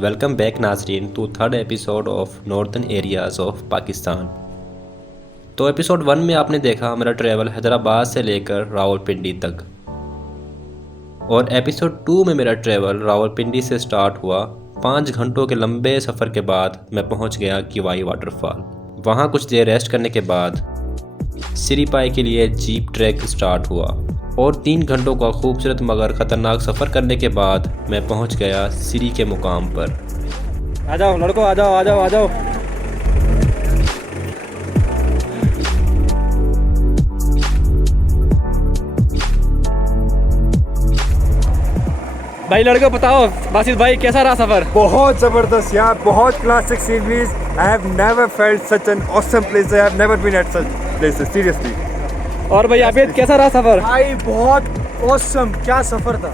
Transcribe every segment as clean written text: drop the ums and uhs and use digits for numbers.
Welcome back नाजरीन to third episode of northern areas of Pakistan. तो episode 1 में आपने देखा मेरा ट्रैवल हैदराबाद से लेकर रावलपिंडी तक, और एपिसोड 2 में मेरा ट्रैवल रावलपिंडी से स्टार्ट हुआ। 5 घंटों के लंबे सफ़र के बाद मैं पहुंच गया किवाई वाटरफॉल। वहां कुछ देर रेस्ट करने के बाद सिरीपाई के लिए जीप ट्रैक स्टार्ट हुआ, और 3 घंटों का खूबसूरत मगर ख़तरनाक सफ़र करने के बाद मैं पहुंच गया सिरी के मुकाम पर। आ जाओ लड़को, आ जाओ आ जाओ आ जाओ। भाई लड़को बताओ, बासित भाई कैसा रहा सफ़र? बहुत ज़बरदस्त यार, बहुत classic sceneries. I have never felt such an awesome place. I have never been at such places seriously. और भाई आबिद कैसा रहा सफ़र? भाई बहुत ऑसम, क्या सफर था,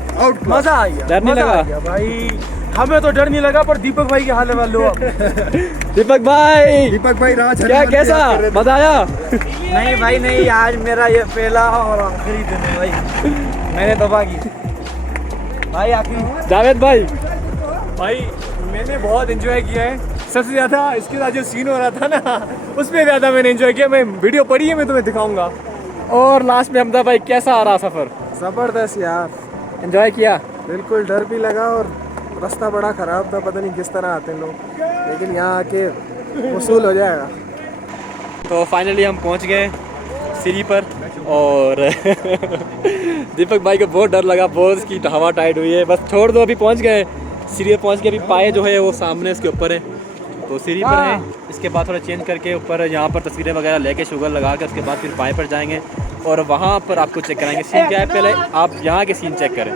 मजा आ गया। डर नहीं मजा लगा? आ गया भाई, हमें तो डर नहीं लगा, पर दीपक भाई के हाल है वालों। दीपक भाई राज क्या कैसा मजा आया? नहीं भाई नहीं, आज मेरा ये पहला और आखिरी दिन है भाई। मैंने दबा की भाई आखिरी। जावेद भाई मैंने बहुत एंजॉय किया है। सबसे ज़्यादा इसके साथ जो सीन हो रहा था ना, उसमें ज़्यादा मैंने एंजॉय किया। मैं वीडियो पड़ी है, मैं तुम्हें दिखाऊंगा। और लास्ट में हमदा भाई कैसा आ रहा सफ़र? ज़बरदस्त यार, एंजॉय किया? बिल्कुल। डर भी लगा और रास्ता बड़ा ख़राब था, पता नहीं किस तरह आते हैं लोग, लेकिन यहाँ आके वसूल हो जाएगा। तो फाइनली हम पहुंच गए सीढ़ी पर, और दीपक भाई को बहुत डर लगा, बहुत इसकी हवा टाइट हुई है। बस छोड़ दो, अभी पहुंच गए सीढ़ी पर। पहुंच के अभी पाए जो है वो सामने इसके ऊपर है, तो सीढ़ी पर है। इसके बाद थोड़ा चेंज करके ऊपर यहाँ पर तस्वीरें वगैरह लेके शुगर लगा के उसके बाद फिर पाए पर जाएंगे, और वहाँ पर आपको चेक कराएंगे सीन क्या है। पहले आप यहाँ के सीन चेक करें।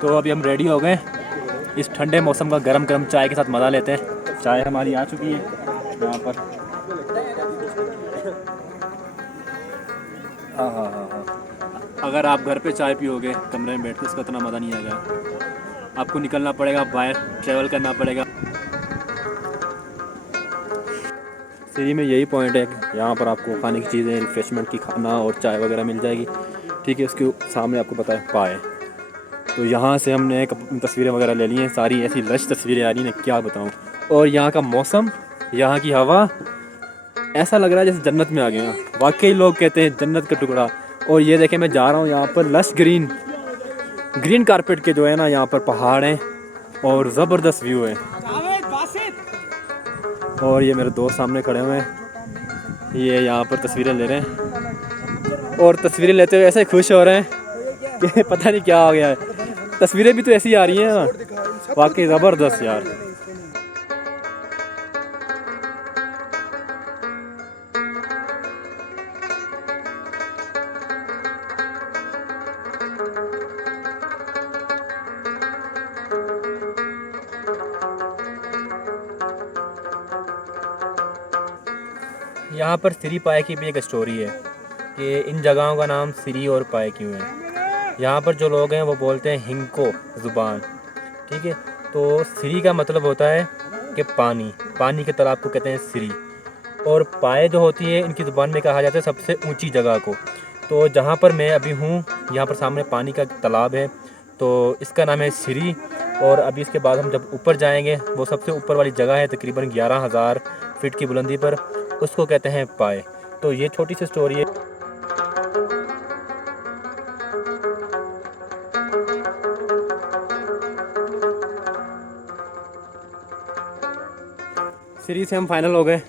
तो अभी हम रेडी हो गए। इस ठंडे मौसम का गरम गरम चाय के साथ मज़ा लेते हैं। चाय हमारी आ चुकी है यहाँ पर। हाँ हाँ हाँ हाँ, अगर आप घर पे चाय पियोगे कमरे में बैठ के, उसका इतना मज़ा नहीं आएगा। आपको निकलना पड़ेगा बाहर, ट्रैवल करना पड़ेगा। सिरी में यही पॉइंट है कि यहाँ पर आपको खाने की चीज़ें, रिफ्रेशमेंट की खाना और चाय वगैरह मिल जाएगी। ठीक है, उसके सामने आपको पता है पाए। तो यहाँ से हमने तस्वीरें वगैरह ले ली हैं। सारी ऐसी लश तस्वीरें आ रही हैं, क्या बताऊँ। और यहाँ का मौसम, यहाँ की हवा, ऐसा लग रहा है जैसे जन्नत में आ गए हैं। वाकई लोग कहते हैं जन्नत का टुकड़ा। और ये देखें, मैं जा रहा हूँ यहाँ पर लश ग्रीन कारपेट के जो है ना, यहाँ पर पहाड़ हैं और ज़बरदस्त व्यू है। और ये मेरे दोस्त सामने खड़े हुए हैं, ये यहाँ पर तस्वीरें ले रहे हैं, और तस्वीरें लेते हुए ऐसे खुश हो रहे हैं कि पता नहीं क्या हो गया है। तस्वीरें भी तो ऐसी आ रही हैं ना, वाकई ज़बरदस्त यार। यहाँ पर सिरी पाए की भी एक स्टोरी है कि इन जगहों का नाम सिरी और पाए क्यों है। यहाँ पर जो लोग हैं वो बोलते हैं हिंको ज़ुबान, ठीक है। तो सिरी का मतलब होता है कि पानी, पानी के तालाब को कहते हैं सिरी। और पाए जो होती है इनकी ज़ुबान में कहा जाता है सबसे ऊंची जगह को। तो जहाँ पर मैं अभी हूँ यहाँ पर सामने पानी का तालाब है, तो इसका नाम है सिरी। और अभी इसके बाद हम जब ऊपर जाएंगे, वो सबसे ऊपर वाली जगह है तकरीबन 11,000 फीट की बुलंदी पर, उसको कहते हैं पाए। तो ये छोटी सी स्टोरी है। सीरीज से हम फाइनल हो गए।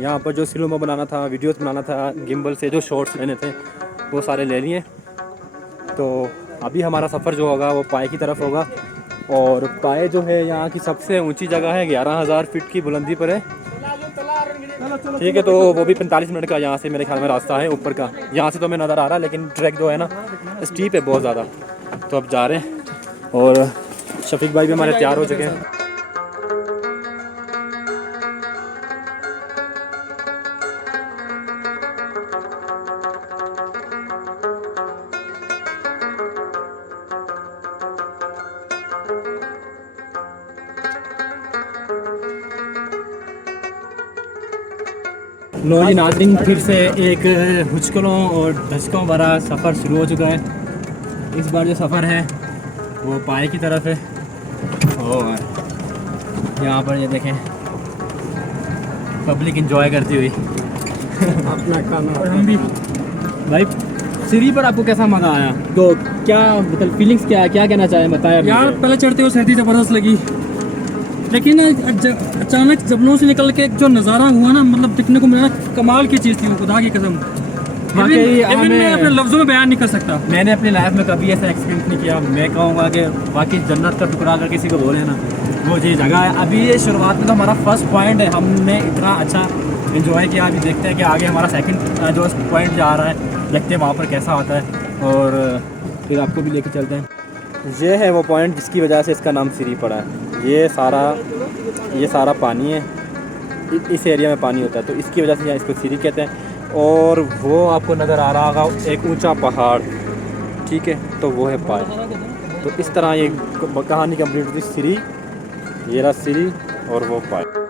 यहाँ पर जो स्लो में बनाना था, वीडियोस बनाना था, गिम्बल से जो शॉट्स लेने थे वो सारे ले लिए। तो अभी हमारा सफ़र जो होगा वो पाए की तरफ होगा। और पाए जो है यहाँ की सबसे ऊंची जगह है, 11,000 फीट की बुलंदी पर है, ठीक है। तो वो भी 45 मिनट का यहाँ से मेरे ख्याल में रास्ता है ऊपर का। यहाँ से तो हमें नज़र आ रहा है, लेकिन ट्रैक जो है ना स्टीप है बहुत ज़्यादा। तो अब जा रहे हैं और शफीक भाई भी हमारे तैयार हो चुके हैं। लो जी नाज़रीन, फिर से एक मुश्किलों और धचकों भरा सफ़र शुरू हो चुका है। इस बार जो सफ़र है वो पाए की तरफ है। और यहाँ पर ये देखें पब्लिक एंजॉय करती हुई अपना खाना। और हम भी भाई, सीढ़ी पर आपको कैसा मज़ा आया? तो क्या मतलब फीलिंग्स क्या है, क्या कहना चाहें बताएं यार। पहले चढ़ते हुए सर्दी ज़बरदस्त लगी, लेकिन अचानक जबलों से निकल के जो नज़ारा हुआ ना, मतलब दिखने को मिला, कमाल की चीज़ थी वो, खुदा की कसम। मैं अपने लफ्ज़ों में बयान नहीं कर सकता। मैंने अपनी लाइफ में कभी ऐसा एक्सपीरियंस नहीं किया। मैं कहूँगा कि बाकी जन्नत का टुकड़ा अगर किसी को बोले ना, वो ये जगह है। अभी ये शुरुआत में तो हमारा फर्स्ट पॉइंट है, हमने इतना अच्छा एंजॉय किया। अभी देखते हैं कि आगे हमारा सेकंड जो पॉइंट जा रहा है, देखते हैं वहाँ पर कैसा होता है और फिर आपको भी लेके चलते हैं। ये है वो पॉइंट जिसकी वजह से इसका नाम सिरी पड़ा है। ये सारा पानी है, इस एरिया में पानी होता है, तो इसकी वजह से यहाँ इसको सिरी कहते हैं। और वो आपको नज़र आ रहा होगा एक ऊंचा पहाड़, ठीक है, तो वो है पाए। तो इस तरह ये कहानी कंप्लीट होती, सिरी, ये रहा सिरी और वो पाए।